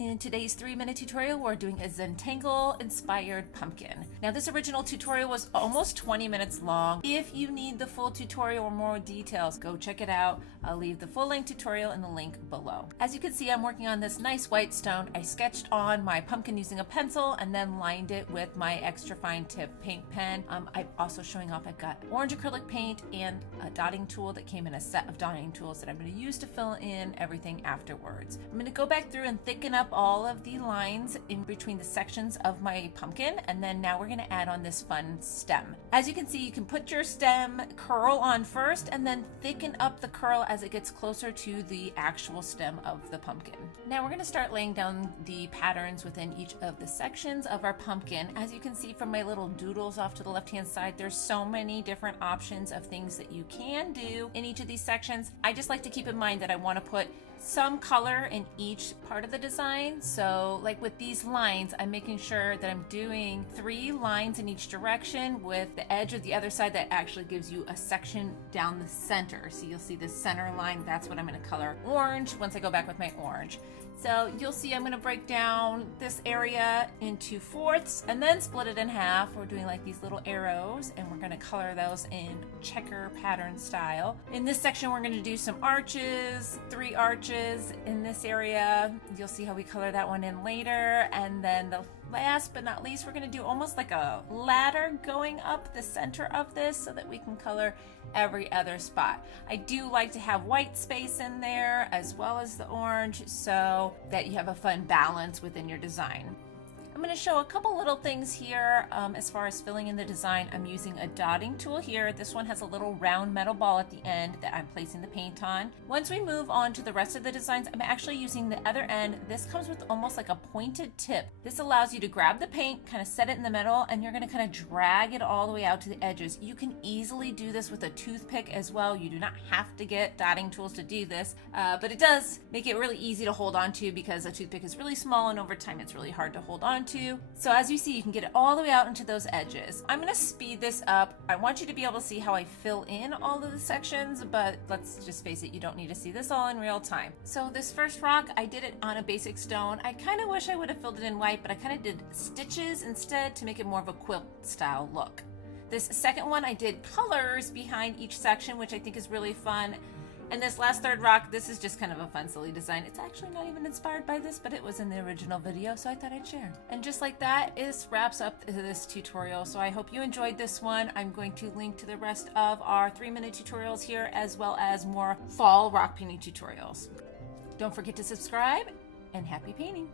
In today's 3-minute tutorial, we're doing a Zendoodle inspired pumpkin. Now this original tutorial was almost 20 minutes long. If you need the full tutorial or more details, go check it out. I'll leave the full length tutorial in the link below. As you can see, I'm working on this nice white stone. I sketched on my pumpkin using a pencil and then lined it with my extra fine tip paint pen. I'm also showing off I've got orange acrylic paint and a dotting tool that came in a set of dotting tools that I'm going to use to fill in everything afterwards. I'm going to go back through and thicken up all of the lines in between the sections of my pumpkin, and then now we're going to add on this fun stem. As you can see, you can put your stem curl on first and then thicken up the curl as it gets closer to the actual stem of the pumpkin. Now we're going to start laying down the patterns within each of the sections of our pumpkin. As you can see from my little doodles off to the left hand side, there's so many different options of things that you can do in each of these sections. I just like to keep in mind that I want to put some color in each part of the design. So like with these lines, I'm making sure that I'm doing 3 lines in each direction with the edge of the other side that actually gives you a section down the center. So you'll see the center line, that's what I'm going to color orange once I go back with my orange. So you'll see I'm going to break down this area into fourths and then split it in half. We're doing like these little arrows and we're going to color those in checker pattern style. In this section we're going to do some arches, 3 arches in this area. You'll see how we color that one in later. And then the last but not least, we're going to do almost like a ladder going up the center of this so that we can color every other spot. I do like to have white space in there as well as the orange so that you have a fun balance within your design. I'm going to show a couple little things here as far as filling in the design. I'm using a dotting tool here. This one has a little round metal ball at the end that I'm placing the paint on. Once we move on to the rest of the designs, I'm actually using the other end. This comes with almost like a pointed tip. This allows you to grab the paint, kind of set it in the middle, and you're going to kind of drag it all the way out to the edges. You can easily do this with a toothpick as well. You do not have to get dotting tools to do this, but it does make it really easy to hold on to because a toothpick is really small and over time it's really hard to hold on to. So as you see, you can get it all the way out into those edges. I'm going to speed this up. I want you to be able to see how I fill in all of the sections, but let's just face it, you don't need to see this all in real time. So this first rock, I did it on a basic stone. I kind of wish I would have filled it in white, but I kind of did stitches instead to make it more of a quilt style look. This second one, I did colors behind each section, which I think is really fun. And this last third rock, this is just kind of a fun, silly design. It's actually not even inspired by this, but it was in the original video, so I thought I'd share. And just like that, this wraps up this tutorial. So I hope you enjoyed this one. I'm going to link to the rest of our 3-minute tutorials here, as well as more fall rock painting tutorials. Don't forget to subscribe, and happy painting!